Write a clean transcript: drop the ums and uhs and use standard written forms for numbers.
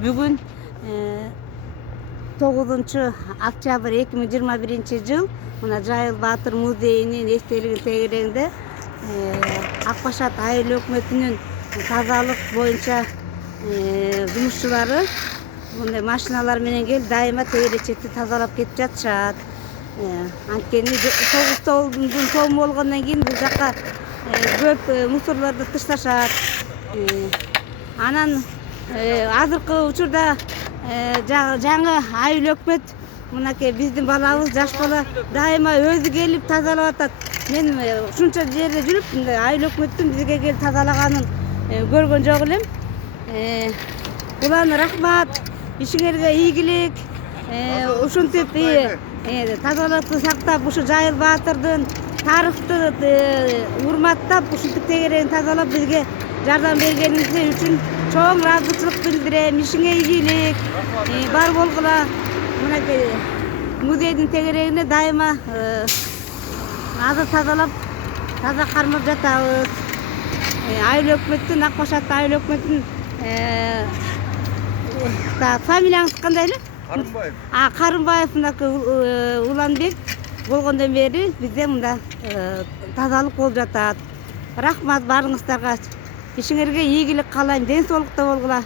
Бүгүн 9 октябрь 2021 мына Жайыл Баатыр музейинин эстелигин тегерегинде Акбашат айыл өкмөтүнүн тазалык боюнча жумушчулары мындай машиналар менен келип дайыма тегеречекти тазалап кетип жатышат. Анткени согуздун соңу болгондон кийин бул жакка көп мусорлорду ташташат. Анан азыркы учурда жаңы айыл өкмөт мынакей биздин балабыз жаш бала дайыма өзү келип тазалап атат. Мен ушунча жерде жүрүп айыл өкмөттүн бизге келип тазалаганын көргөн жок элем. Уларга рахмат, ишиңерге ийгилик. Ушинтип тазалыкты сактап, ушу Жайыл Баатырдын тарыхты урматтап, ушинтип тегерегин тазалап бизге жардам бергениңиз үчүн чоң ыраазычылык билдирем. Ишиңе ийгилик. Бар болгула мынакей музейдин тегерегине дайыма азыр тазалап, таза кармап жатабыз. Айыл өкмөттүн, Акбашат айыл өкмөттүн фамилияңыз кандай эле? Карымбаев. Карымбаев Уланбек болгондон бери бизде мында тазалык болуп жатат. Рахмат барыңыздарга. Ишиңерге ийгилик каалайм, ден соолукта болгула.